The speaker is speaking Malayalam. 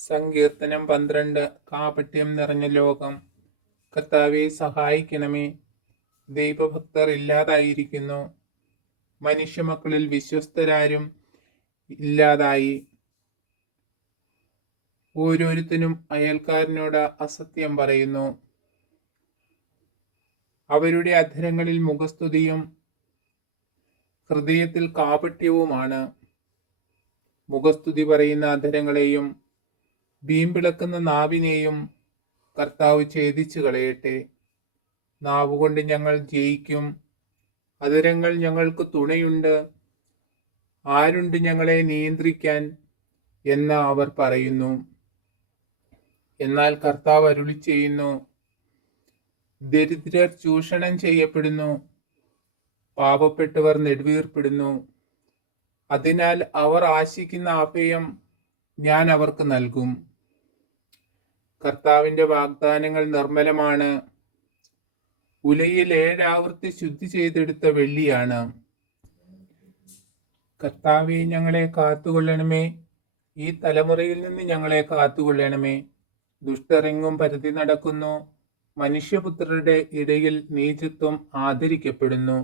സങ്കീർത്തനം 12. കാപട്യം നിറഞ്ഞ ലോകം. കർത്താവെ സഹായിക്കണമേ. ദൈവഭക്തർ ഇല്ലാതായിരിക്കുന്നു. മനുഷ്യമക്കളിൽ വിശ്വസ്തരാരും ഇല്ലാതായി. ഓരോരുത്തനും അയൽക്കാരനോട് അസത്യം പറയുന്നു. അവരുടെ അധരങ്ങളിൽ മുഖസ്തുതിയും ഹൃദയത്തിൽ കാപട്യവുമാണ്. മുഖസ്തുതി പറയുന്ന അധരങ്ങളെയും വീമ്പിളക്കുന്ന നാവിനെയും കർത്താവ് ഛേദിച്ചു കളയട്ടെ. നാവുകൊണ്ട് ഞങ്ങൾ ജയിക്കും. അധരങ്ങൾ ഞങ്ങൾക്ക് തുണയുണ്ട്. ആരുണ്ട് ഞങ്ങളെ നിയന്ത്രിക്കാൻ എന്ന് അവർ പറയുന്നു. എന്നാൽ കർത്താവ് അരുളി ചെയ്യുന്നു, ദരിദ്രർ ചൂഷണം ചെയ്യപ്പെടുന്നു, പാവപ്പെട്ടവർ നെടുവീർപ്പെടുന്നു. അതിനാൽ അവർ ആശിക്കുന്ന അഭയം ഞാൻ അവർക്ക് നൽകും. കർത്താവിന്റെ വാഗ്ദാനങ്ങൾ നിർമ്മലമാണ്. ഉലയിൽ 7 ആവർത്തി ശുദ്ധി ചെയ്തെടുത്ത വെള്ളിയാണ്. കർത്താവെ ഞങ്ങളെ കാത്തുകൊള്ളണമേ. ഈ തലമുറയിൽ നിന്ന് ഞങ്ങളെ കാത്തുകൊള്ളണമേ. ദുഷ്ടരെങ്ങും പരതി നടക്കുന്നു. മനുഷ്യപുത്രരുടെ ഇടയിൽ നീചത്വം ആദരിക്കപ്പെടുന്നു.